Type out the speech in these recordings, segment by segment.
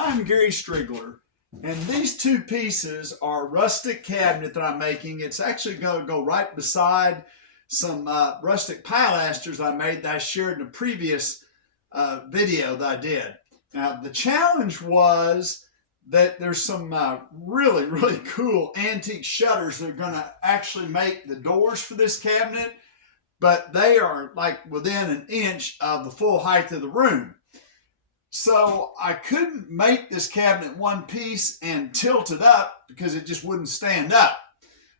Hi, I'm Gary Striegler, and these two pieces are a rustic cabinet that I'm making. It's actually going to go right beside some rustic pilasters I made that I shared in a previous video that I did. Now, the challenge was that there's some really cool antique shutters that are going to actually make the doors for this cabinet, but they are like within an inch of the full height of the room. So I couldn't make this cabinet one piece and tilt it up because it just wouldn't stand up.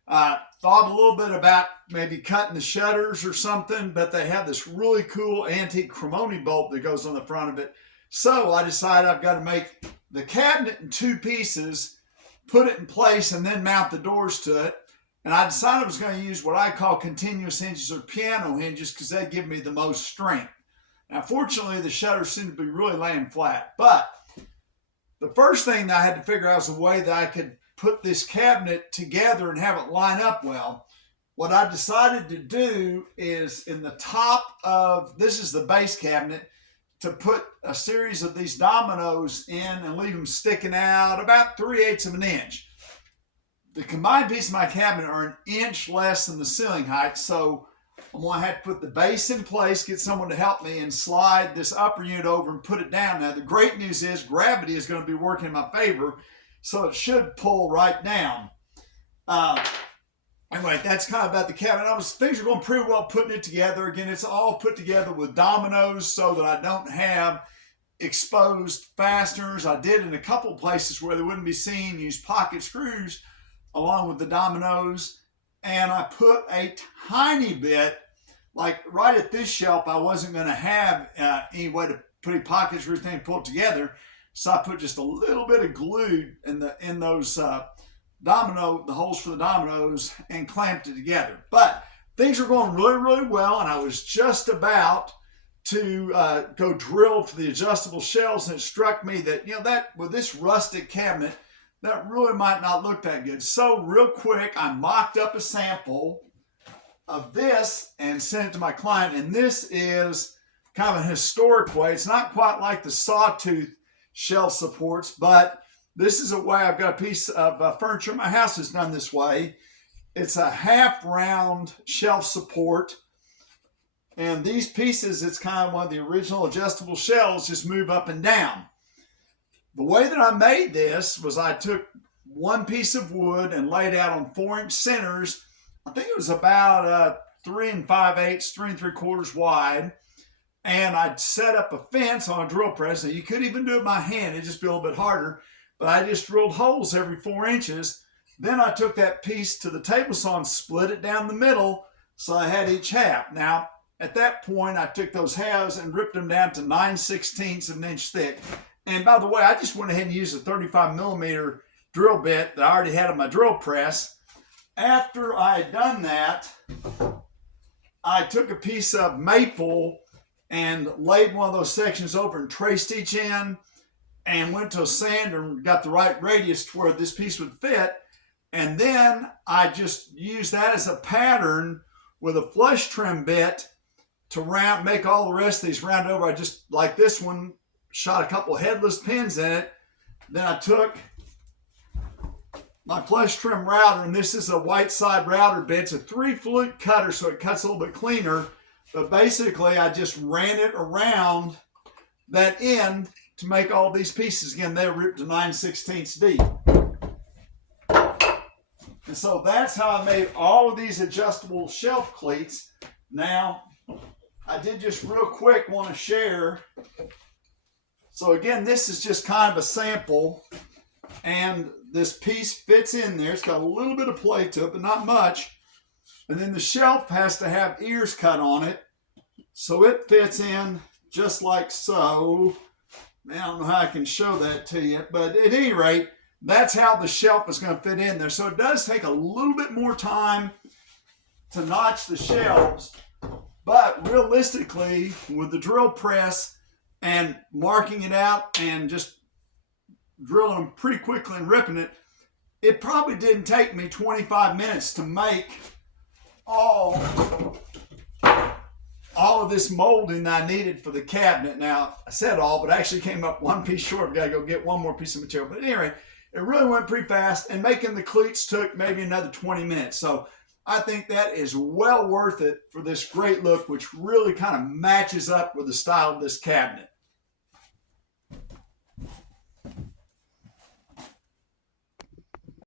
Thought a little bit about maybe cutting the shutters or something, but they have this really cool antique cremoni bolt that goes on the front of it. So I decided I've got to make the cabinet in two pieces, put it in place, and then mount the doors to it. And I decided I was going to use what I call continuous hinges or piano hinges because they give me the most strength. Now, fortunately, the shutters seem to be really laying flat. But the first thing that I had to figure out was a way that I could put this cabinet together and have it line up well. What I decided to do is in the top of, this is the base cabinet, to put a series of these dominoes in and leave them sticking out about 3/8 of an inch. The combined pieces of my cabinet are an inch less than the ceiling height, so I'm going to have to put the base in place, get someone to help me, and slide this upper unit over and put it down. Now, the great news is gravity is going to be working in my favor, so it should pull right down. Anyway, that's kind of about the cabinet. Things are going pretty well putting it together. Again, it's all put together with dominoes so that I don't have exposed fasteners. I did in a couple places where they wouldn't be seen, use pocket screws along with the dominoes. And I put a tiny bit, like right at this shelf, I wasn't going to have any way to put any pockets or anything pulled together. So I put just a little bit of glue in those the holes for the dominoes, and clamped it together. But things are going really well, and I was just about to go drill for the adjustable shelves, and it struck me that, that with this rustic cabinet, that really might not look that good. So real quick, I mocked up a sample of this and sent it to my client. And this is kind of a historic way. It's not quite like the sawtooth shelf supports, but this is a way I've got a piece of furniture. My house is done this way. It's a half round shelf support. And these pieces, it's kind of one of the original adjustable shelves, just move up and down. The way that I made this was I took one piece of wood and laid out on 4-inch centers. I think it was about 3 5/8, 3 3/4 wide. And I'd set up a fence on a drill press. Now, you could even do it by hand. It'd just be a little bit harder. But I just drilled holes every 4 inches. Then I took that piece to the table saw and split it down the middle so I had each half. Now, at that point, I took those halves and ripped them down to 9/16 of an inch thick. And by the way, I just went ahead and used a 35mm drill bit that I already had on my drill press. After I had done that, I took a piece of maple and laid one of those sections over and traced each end and went to a sander and got the right radius to where this piece would fit. And then I just used that as a pattern with a flush trim bit to make all the rest of these round over. I just, like this one, shot a couple headless pins in it. Then I took my flush trim router, and this is a white side router bit. It's a 3-flute cutter, so it cuts a little bit cleaner. But basically, I just ran it around that end to make all these pieces. Again, they're ripped to 9/16 deep. And so that's how I made all of these adjustable shelf cleats. Now, I did just real quick want to share. So again, this is just kind of a sample, and this piece fits in there. It's got a little bit of play to it, but not much. And then the shelf has to have ears cut on it, so it fits in just like so. Now, I don't know how I can show that to you, but at any rate, that's how the shelf is going to fit in there. So it does take a little bit more time to notch the shelves, but realistically, with the drill press and marking it out and just drilling them pretty quickly and ripping it, it probably didn't take me 25 minutes to make all all of this molding I needed for the cabinet. Now, I said all, but I actually came up one piece short. I've got to go get one more piece of material. But anyway, it really went pretty fast, and making the cleats took maybe another 20 minutes. So I think that is well worth it for this great look, which really kind of matches up with the style of this cabinet.